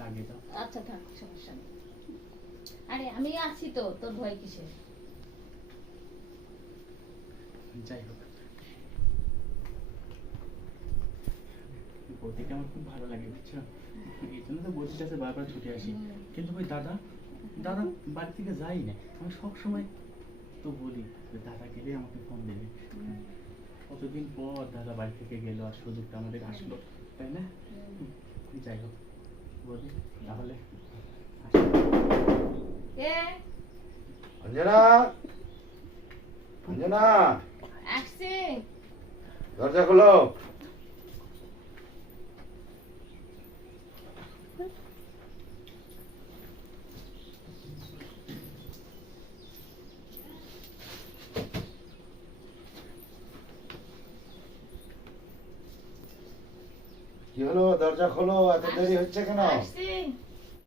আগে যাও আচ্ছা থাক সমস্যা নেই। আরে আমি আছি তো তোর ভয় কিসের? যাই হোক। আমার খুব ভালো লাগে বুঝছ? এই জন্য তো বৌদির কাছে বারবার ছুটে আসি। কিন্তু ওই দাদা দাদা বাড়ি থেকে যাই না। আমি সব সময় তো বলি যে দাদা গেলে আমাকে ফোন দেবে। কতদিন পর দাদা বাড়ি থেকে গেল আর সুযোগটা আমাদের আসলো তাই না? যাই হোক। বৌদি তাহলে অঞ্জনা? অঞ্জনা? আসছে। দরজা খোলো। কি হলো? দরজা খোলো এত দেরি হচ্ছে কেন?